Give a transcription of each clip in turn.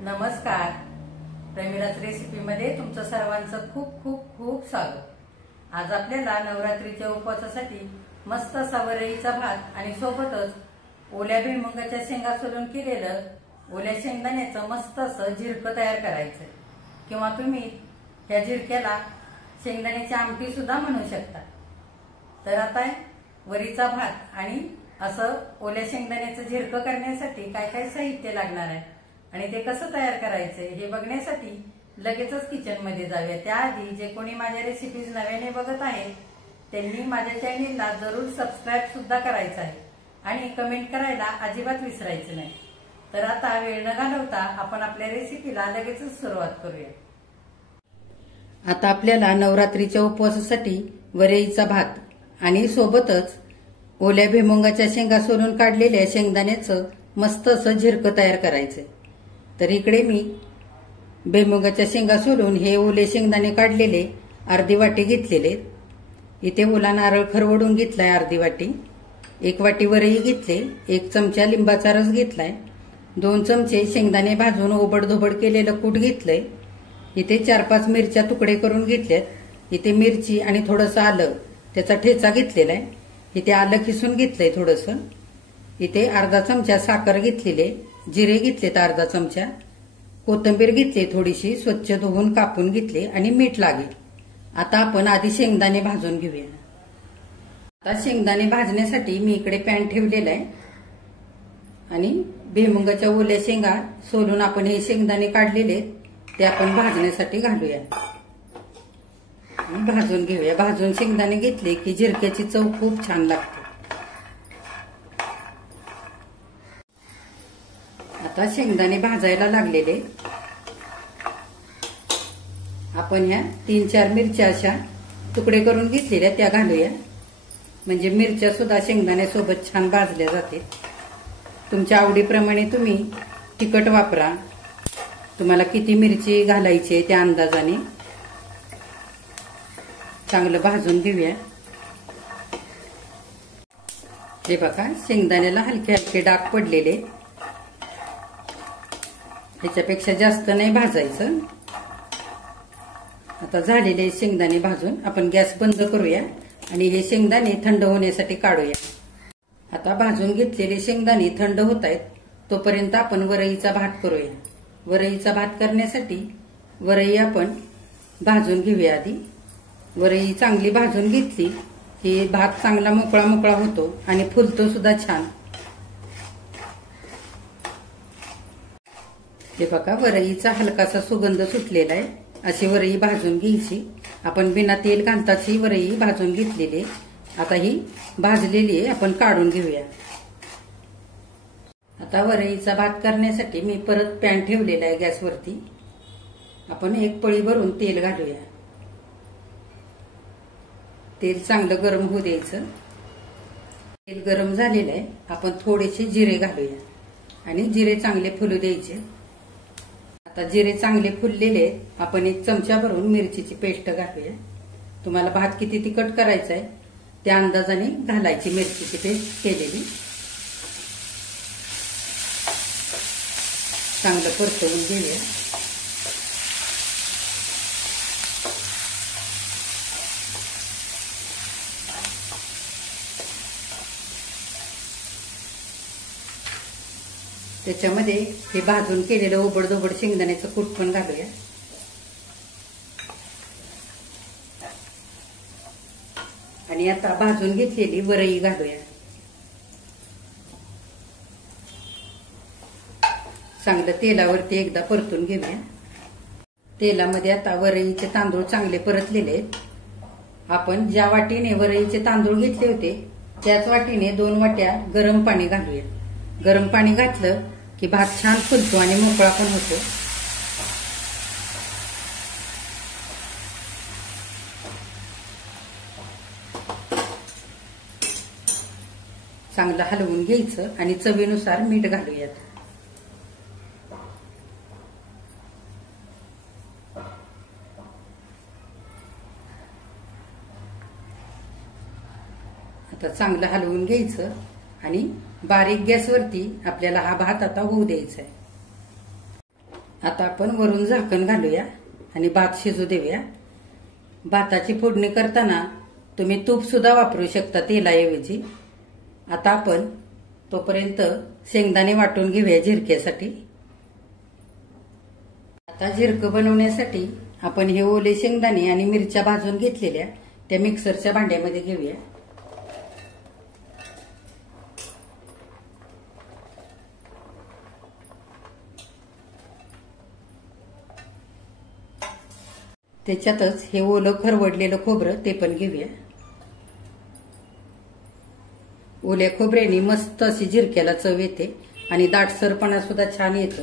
नमस्कार. प्रेमिलाच रेसिपीमध्ये तुमचं सर्वांचं खूप खूप खूप स्वागत. आज आपल्याला नवरात्रीच्या उपवासासाठी मस्त असा वरईचा भात आणि सोबतच ओल्या भुईमुगाच्या शेंगा सोलून केलेलं ओल्या शेंगदाण्याचं मस्त असं झिरकं तयार करायचं, किंवा तुम्ही ह्या झिरक्याला शेंगदाण्याची आमटी सुद्धा म्हणू शकता. तर आता वरीचा भात आणि असं ओल्या शेंगदाण्याचं झिरकं करण्यासाठी काय काय साहित्य लागणार आहे आणि ते कसं तयार करायचंय हे बघण्यासाठी लगेचच किचन मध्ये जाऊया. त्याआधी जे कोणी माझ्या रेसिपीज नव्याने बघत आहेत त्यांनी माझ्या चॅनेलला जरूर सबस्क्राईब सुद्धा करायचं आहे आणि कमेंट करायला अजिबात विसरायचं नाही. तर आता वेळ न घालवता आपण आपल्या रेसिपीला लगेचच सुरुवात करूया. आता आपल्याला नवरात्रीच्या उपवासासाठी वरईचा भात आणि सोबतच ओल्या भुईमुगाच्या शेंगा सोलून काढलेल्या शेंगदाण्याचं मस्त असं झिरकं तयार करायचंय. तर इकडे मी भुईमुगाच्या शेंगा सोलून हे ओले शेंगदाणे काढलेले अर्धी वाटी घेतलेले. इथे ओला नारळ खरवडून घेतलाय अर्धी वाटी, 1 वाटी वरई घेतले, 1 चमचा लिंबाचा रस घेतलाय, 2 चमचे शेंगदाणे भाजून ओबडधोबड केलेलं कूट घेतलंय. इथे 4-5 मिरच्या तुकडे करून घेतल्यात. इथे मिरची आणि थोडंसं आलं त्याचा ठेचा घेतलेला आहे. इथे आलं किसून घेतलंय थोडंसं. इथे अर्धा चमचा साखर घेतलेले, जिरे घेतलेत अर्धा चमचा, कोथिंबीर घेतली थोडीशी स्वच्छ धुवून कापून घेतले आणि मीठ लागेल. आता आपण आधी शेंगदाणे भाजून घेऊया. आता शेंगदाणे भाजण्यासाठी मी इकडे पॅन ठेवलेला आहे आणि भुईमुगाच्या ओल्या शेंगा सोलून आपण हे शेंगदाणे काढलेले ते आपण भाजण्यासाठी घालूया आणि भाजून घेऊया. भाजून शेंगदाणे घेतले की झिरक्याची चव खूप छान लागते. आता शेंगदाणे भाजायला लागलेले आपण ह्या 3-4 मिरच्या अशा तुकडे करून घेतलेल्या त्या घालूया. म्हणजे मिरच्या सुद्धा शेंगदाण्यासोबत छान भाजल्या जाते. तुमच्या आवडीप्रमाणे तुम्ही तिखट वापरा. तुम्हाला किती मिरची घालायची त्या अंदाजाने. चांगलं भाजून घेऊया. हे बघा शेंगदाण्याला हलके हलके डाग पडलेले. ह्याच्यापेक्षा जास्त नाही भाजायचं. आता झालेले शेंगदाणे भाजून आपण गॅस बंद करूया आणि हे शेंगदाणे थंड होण्यासाठी काढूया. आता भाजून घेतलेले शेंगदाणे थंड होत आहेत तोपर्यंत आपण वरईचा भात करूया. वरईचा भात करण्यासाठी वरई आपण भाजून घेऊया. आधी वरई चांगली भाजून घेतली की भात चांगला मोकळा मोकळा होतो आणि फुलतो सुद्धा छान. हे बघा वरईचा हलकासा सुगंध सुटलेला आहे. अशी वरई भाजून घ्यायची. आपण बिना तेल घालताच ही वरई भाजून घेतलेली. आता ही भाजलेली आहे आपण काढून घेऊया. आता वरईचा भात करण्यासाठी मी परत पॅन ठेवलेला आहे गॅसवरती. आपण 1 पळी भरून तेल घालूया. तेल चांगलं गरम होऊ द्यायचं. तेल गरम झालेलं आहे. आपण थोडेसे जिरे घालूया आणि जिरे चांगले फुलू द्यायचे. आता जिरे चांगले फुललेले आपण 1 चमचा भरून मिरचीची पेस्ट घालूया. तुम्हाला भात किती तिखट करायचा आहे त्या अंदाजाने घालायची मिरचीची पेस्ट केलेली. चांगलं परतवून घेऊया. त्याच्यामध्ये हे भाजून केलेलं ओबडधोबड शेंगदाण्याचं कूट पण घालूया. आणि आता भाजून घेतलेली वरई घालूया. चांगलं तेलावरती एकदा परतून घेऊया. तेलामध्ये आता वरईचे तांदूळ चांगले परतलेले आहेत. आपण ज्या वाटीने वरईचे तांदूळ घेतले होते त्याच वाटीने 2 वाट्या गरम पाणी घालूया. गरम पाणी घातलं की भात छान फुलतो आणि मोकळा पण होतो. चांगलं हलवून घ्यायचं आणि चवीनुसार मीठ घालूयात. आता चांगलं हलवून घ्यायचं आणि बारीक गॅसवरती आपल्याला हा भात आता होऊ द्यायचा आहे. आता आपण वरून झाकण घालूया आणि भात शिजू देऊया. भाताची फोडणी करताना तुम्ही तूप सुद्धा वापरू शकता तेलाऐवजी. आता आपण तोपर्यंत शेंगदाणे वाटून घेऊया झिरक्यासाठी. आता झिरकं बनवण्यासाठी आपण हे ओले शेंगदाणे आणि मिरच्या भाजून घेतलेल्या त्या मिक्सरच्या भांड्यामध्ये घेऊया. त्याच्यातच हे ओलं खरवडलेलं खोबरं ते पण घेऊया. ओल्या खोबऱ्याने मस्त अशी झिरक्याला चव येते आणि दाटसरपणा सुद्धा छान येतो.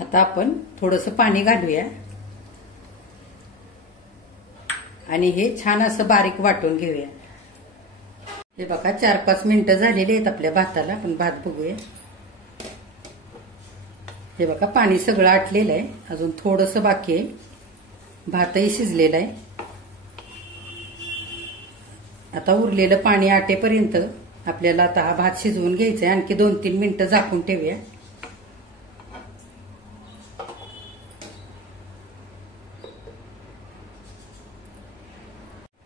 आता आपण थोडंसं पाणी घालूया आणि हे छान असं बारीक वाटून घेऊया. हे बघा 4-5 मिनिटं झालेली आहेत आपल्या भाताला. आपण भात बघूया. हे बघा पाणी सगळं आटलेलं आहे. अजून थोडंसं बाकी आहे. भातही शिजलेला आहे. आता उरलेलं पाणी आटेपर्यंत आपल्याला आता हा भात शिजवून घ्यायचा आहे. आणखी 2-3 मिनिटं झाकून ठेवूया.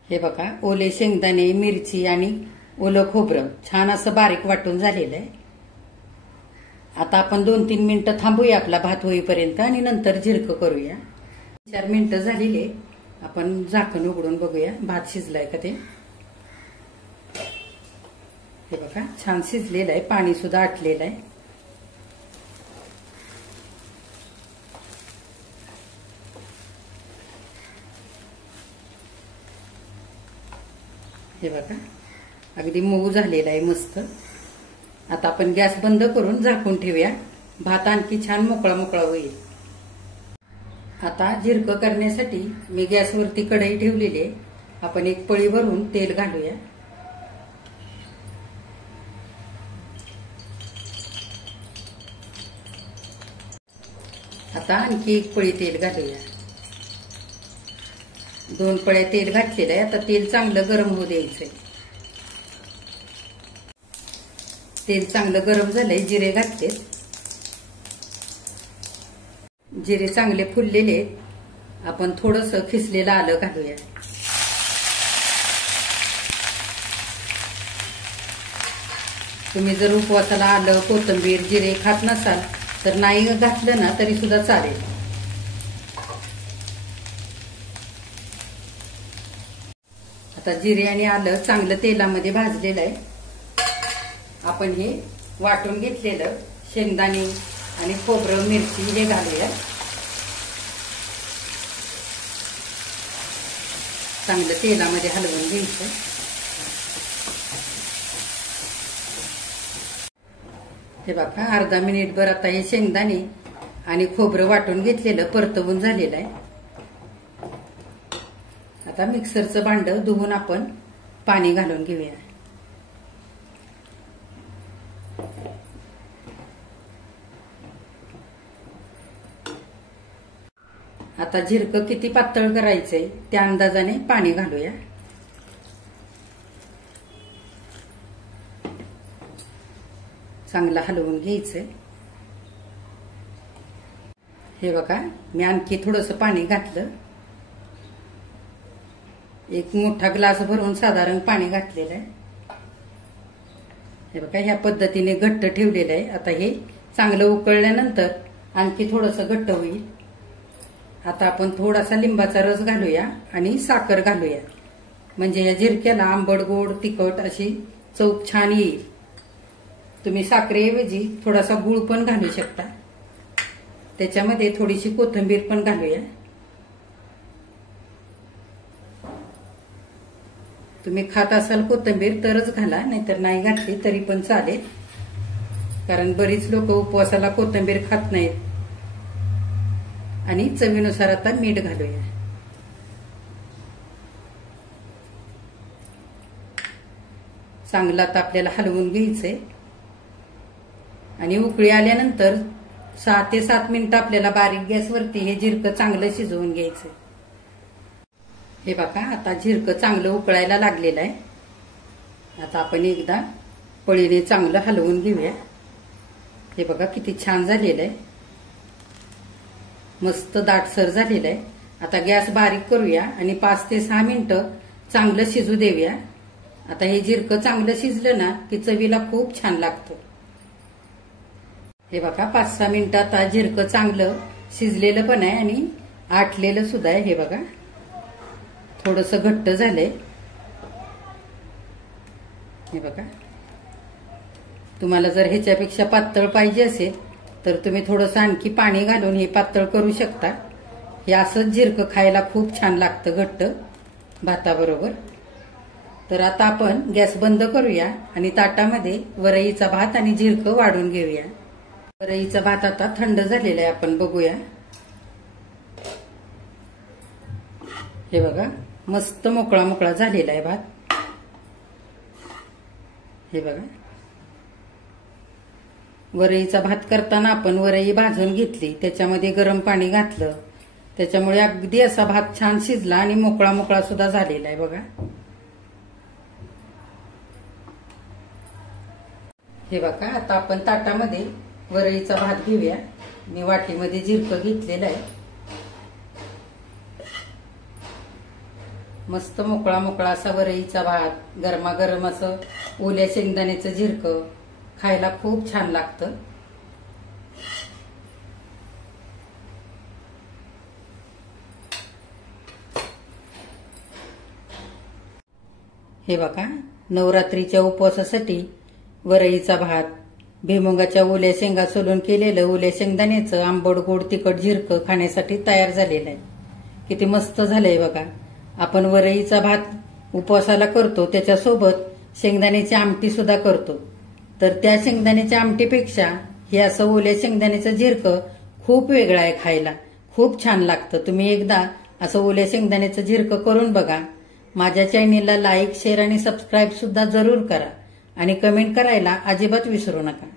हे बघा ओले शेंगदाणे, मिरची आणि ओलं खोबरं छान असं बारीक वाटून झालेलं आहे. आता आपण 2-3 मिनिटं थांबूया आपला भात होईपर्यंत आणि नंतर झिरकं करूया. 4 मिनिटं झालेली. आपण झाकण उघडून बघूया भात शिजलाय का ते. हे बघा छान शिजलेलं आहे. पाणी सुद्धा आटलेलं आहे. हे बघा अगदी मऊ झालेला आहे मस्त. आता आपण गॅस बंद करून झाकून ठेवूया. भात आणखी छान मोकळा मोकळा होईल. आता झिरकं करण्यासाठी मी गॅसवरती कढई ठेवलेली आहे. आपण एक पळी भरून तेल घालूया. आता आणखी एक पळी तेल घालूया. 2 पळ्या तेल घातलेलं आहे. आता तेल चांगलं गरम होऊ द्यायचंय. तेल चांगलं गरम झालंय. जिरे घातले. जिरे चांगले फुललेले आहेत. आपण थोडंसं खिसलेलं आलं घालूया. तुम्ही जर उपवासाला आलं, कोथिंबीर, जिरे खात नसाल तर नाही घातलं ना तरी सुद्धा चालेल. आता जिरे आणि आलं चांगलं तेलामध्ये भाजलेलं आहे. आपण हे वाटून घेतलेलं शेंगदाणे आणि खोबरं, मिरची हे घालूया. चांगलं तेलामध्ये हलवून घ्यायचं. हे बघा अर्धा मिनिटभर आता हे शेंगदाणे आणि खोबरं वाटून घेतलेलं परतवून झालेलं आहे. आता मिक्सरचं भांडं धुवून आपण पाणी घालून घेऊया. आता झिरकं किती पातळ करायचंय त्या अंदाजाने पाणी घालूया. चांगलं हलवून घ्यायचंय. हे बघा मी आणखी थोडंसं पाणी घातलं. एक मोठा ग्लास भरून साधारण पाणी घातलेलं आहे. हे बघा ह्या पद्धतीने घट्ट ठेवलेलं आहे. आता हे चांगलं उकळल्यानंतर आणखी थोडंसं घट्ट होईल. आता आपण थोडासा लिंबाचा रस घालूया आणि साखर घालूया. म्हणजे या झिरक्याला आंबट, गोड, तिखट अशी चव छान येईल. तुम्ही साखरेऐवजी थोडासा गूळ पण घालू शकता. त्याच्यामध्ये थोडीशी कोथिंबीर पण घालूया. तुम्ही खात असाल कोथिंबीर तरच घाला, नाहीतर नाही घातली तरी पण चालेल. कारण बरीच लोक उपवासाला कोथिंबीर खात नाहीत. आणि चवीनुसार आता मीठ घालूया. चांगलं आता आपल्याला हलवून घ्यायचंय. आणि उकळी आल्यानंतर 6 ते 7 मिनिटं आपल्याला बारीक गॅसवरती हे झिरकं चांगलं शिजवून घ्यायचंय. हे बघा आता झिरकं चांगलं उकळायला लागलेलं आहे. आता आपण एकदा पळीने चांगलं हलवून घेऊया. हे बघा किती छान झालेलं आहे, मस्त दाटसर झालेलं आहे. आता गॅस बारीक करूया आणि 5 ते 6 मिनिटं चांगलं शिजू देऊया. आता हे जिरकं चांगलं शिजलं ना की चवीला खूप छान लागतं. हे बघा 5-6 मिनिटं आता जिरकं चांगलं शिजलेलं पण आहे आणि आटलेलं सुद्धा आहे. हे बघा थोडंसं घट्ट झालंय. हे बघा, तुम्हाला जर ह्याच्यापेक्षा पातळ पाहिजे असेल तर तुम्ही थोडंसं आणखी पाणी घालून हे पातळ करू शकता. हे असंच जिरकं खायला खूप छान लागतं घट्ट भाताबरोबर. तर आता आपण गॅस बंद करूया आणि ताटामध्ये वरईचा भात आणि जिरकं वाढून घेऊया. वरईचा भात आता थंड झालेला आहे, आपण बघूया. हे बघा मस्त मोकळा मोकळा झालेला आहे भात. हे बघा, वरईचा भात करताना आपण वरई भाजून घेतली, त्याच्यामध्ये गरम पाणी घातलं, त्याच्यामुळे अगदी असा भात छान शिजला आणि मोकळा मोकळा सुद्धा झालेला आहे. बघा हे बघा, आता आपण ताटामध्ये वरईचा भात घेऊया. मी वाटीमध्ये जिरकं घेतलेलं आहे. मस्त मोकळा मोकळा असा वरईचा भात, गरमागरम असं ओल्या शेंगदाण्याचं जिरकं खायला खूप छान लागतं. हे बघा, नवरात्रीच्या उपवासासाठी वरईचा भात, भुईमुगाच्या ओल्या शेंगा सोलून केलेलं ओल्या शेंगदाण्याचं आंबट गोड तिखट जिरकं खाण्यासाठी तयार झालेलं आहे. किती मस्त झालंय बघा. आपण वरईचा भात उपवासाला करतो, त्याच्यासोबत शेंगदाण्याची आमटी सुद्धा करतो. तर त्या शेंगदाण्याच्या आमटीपेक्षा हे असं ओल्या शेंगदाण्याचं जिरकं खूप वेगळं आहे, खायला खूप छान लागतं. तुम्ही एकदा असं ओल्या शेंगदाण्याचं जिरकं करून बघा. माझ्या चॅनेलला लाईक, शेअर आणि सबस्क्राईब सुद्धा जरूर करा आणि कमेंट करायला अजिबात विसरू नका.